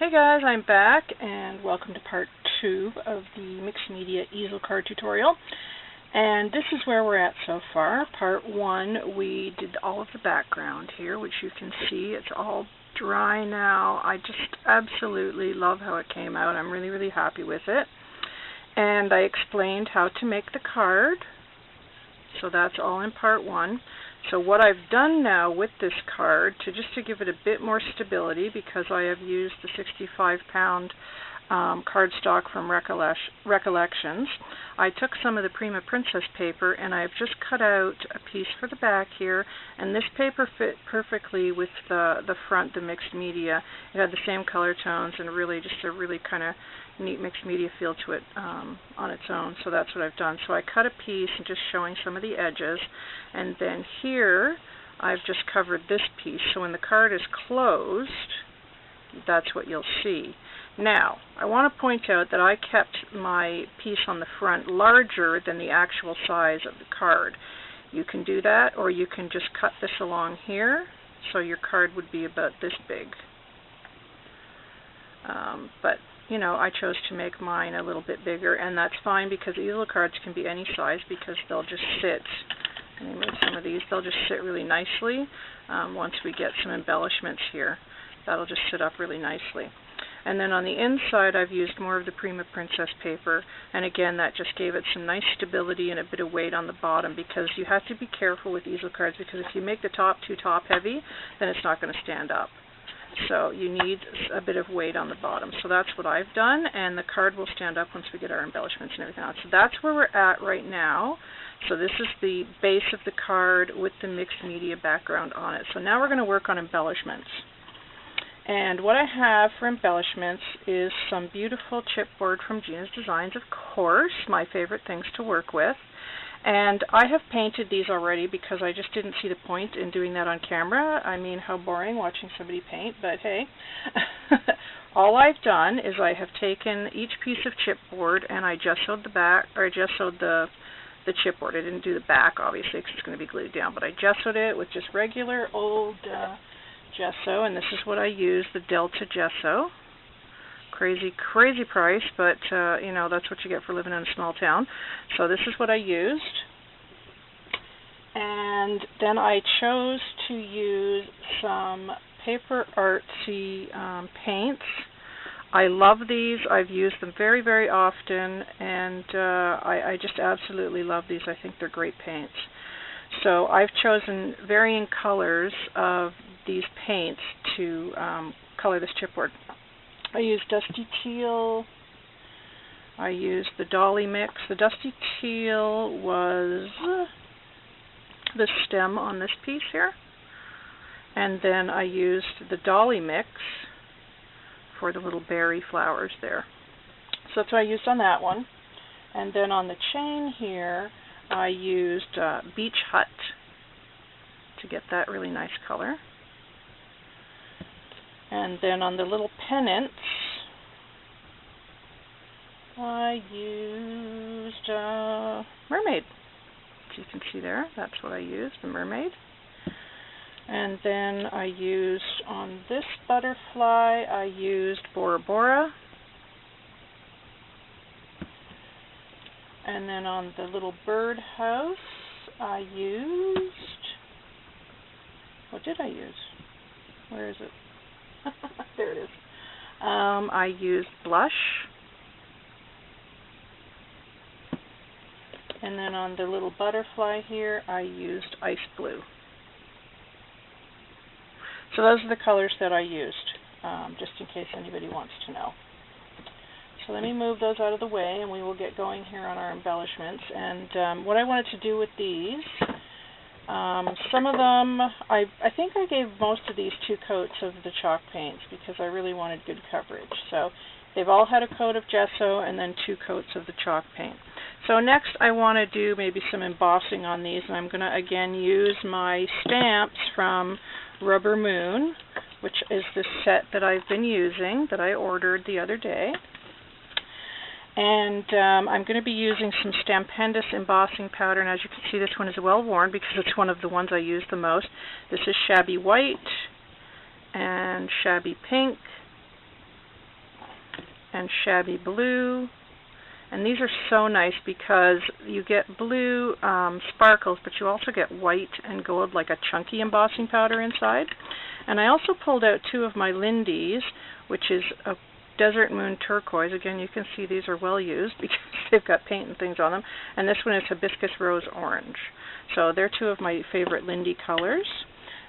Hey guys, I'm back and welcome to part 2 of the mixed media easel card tutorial. And this is where we're at so far. Part 1, we did all of the background here, which you can see. It's all dry now. I just absolutely love how it came out. I'm really happy with it. And I explained how to make the card. So that's all in part 1. So what I've done now with this card, to give it a bit more stability, because I have used the 65-pound cardstock from Recollections, I took some of the Prima Princess paper and I've just cut out a piece for the back here, and this paper fit perfectly with the front, the mixed media. It had the same color tones and really just a really kind of neat mixed media feel to it on its own. So that's what I've done. So I cut a piece and just showing some of the edges, and then here I've just covered this piece. So when the card is closed, that's what you'll see. Now, I want to point out that I kept my piece on the front larger than the actual size of the card. You can do that, or you can just cut this along here, so your card would be about this big. But you know, I chose to make mine a little bit bigger, and that's fine because easel cards can be any size because they'll just sit. Let me move some of these. They'll just sit really nicely once we get some embellishments here. That'll just sit up really nicely. And then on the inside, I've used more of the Prima Princess paper, and again, that just gave it some nice stability and a bit of weight on the bottom, because you have to be careful with easel cards, because if you make the top too top heavy, then it's not going to stand up. So you need a bit of weight on the bottom. So that's what I've done, and the card will stand up once we get our embellishments and everything else. So that's where we're at right now. So this is the base of the card with the mixed media background on it. So now we're going to work on embellishments. And what I have for embellishments is some beautiful chipboard from Gina's Designs, of course, my favorite things to work with. And I have painted these already because I just didn't see the point in doing that on camera. I mean, how boring watching somebody paint, but hey. All I've done is I have taken each piece of chipboard and I gessoed the back, or I gessoed the chipboard. I didn't do the back, obviously, because it's going to be glued down, but I gessoed it with just regular old gesso, and this is what I use, the Delta gesso. Crazy price, but you know, that's what you get for living in a small town. So this is what I used, and then I chose to use some Paper Artsy paints. I love these. I've used them very often, and I just absolutely love these. I think they're great paints. So I've chosen varying colors of these paints to color this chipboard. I used Dusty Teal. I used the Dolly Mix. The Dusty Teal was the stem on this piece here. And then I used the Dolly Mix for the little berry flowers there. So that's what I used on that one. And then on the chain here, I used Beach Hut to get that really nice color. And then on the little pennants, I used Mermaid. As you can see there, that's what I used, the Mermaid. And then I used, on this butterfly, I used Bora Bora. And then on the little birdhouse, I used, what did I use? Where is it? There it is. I used Blush. And then on the little butterfly here, I used Ice Blue. So those are the colors that I used, just in case anybody wants to know. So let me move those out of the way, and we will get going here on our embellishments. And what I wanted to do with these, some of them, I think I gave most of these 2 coats of the chalk paints because I really wanted good coverage. So they've all had a coat of gesso and then 2 coats of the chalk paint. So next I want to do maybe some embossing on these, and I'm going to again use my stamps from Rubber Moon, which is the set that I've been using, that I ordered the other day. And I'm going to be using some Stampendous embossing powder, and as you can see, this one is well worn because it's one of the ones I use the most. This is Shabby White and Shabby Pink and Shabby Blue. And these are so nice because you get blue sparkles, but you also get white and gold, like a chunky embossing powder inside. And I also pulled out 2 of my Lindy's, which is a Desert Moon Turquoise. Again, you can see these are well used because they've got paint and things on them. And this one is Hibiscus Rose Orange. So they're 2 of my favorite Lindy colors.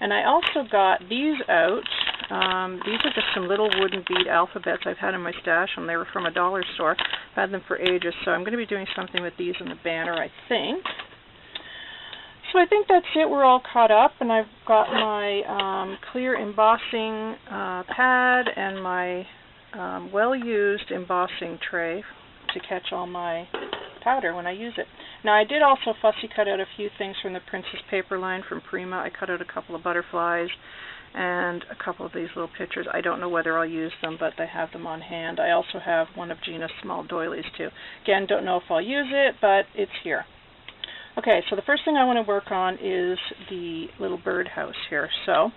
And I also got these out. These are just some little wooden bead alphabets I've had in my stash, and they were from a dollar store. I've had them for ages, so I'm going to be doing something with these in the banner, I think. So I think that's it. We're all caught up, and I've got my clear embossing pad and my well-used embossing tray to catch all my powder when I use it. Now, I did also fussy cut out a few things from the Princess paper line from Prima. I cut out a couple of butterflies and a couple of these little pictures. I don't know whether I'll use them, but I have them on hand. I also have one of Gina's small doilies, too. Again, don't know if I'll use it, but it's here. Okay, so the first thing I want to work on is the little birdhouse here. So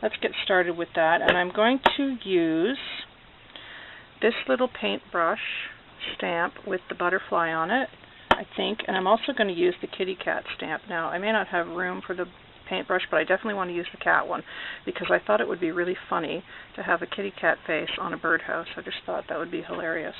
let's get started with that. And I'm going to use this little paintbrush stamp with the butterfly on it, I think, and I'm also going to use the kitty cat stamp. Now, I may not have room for the paintbrush, but I definitely want to use the cat one because I thought it would be really funny to have a kitty cat face on a birdhouse. I just thought that would be hilarious.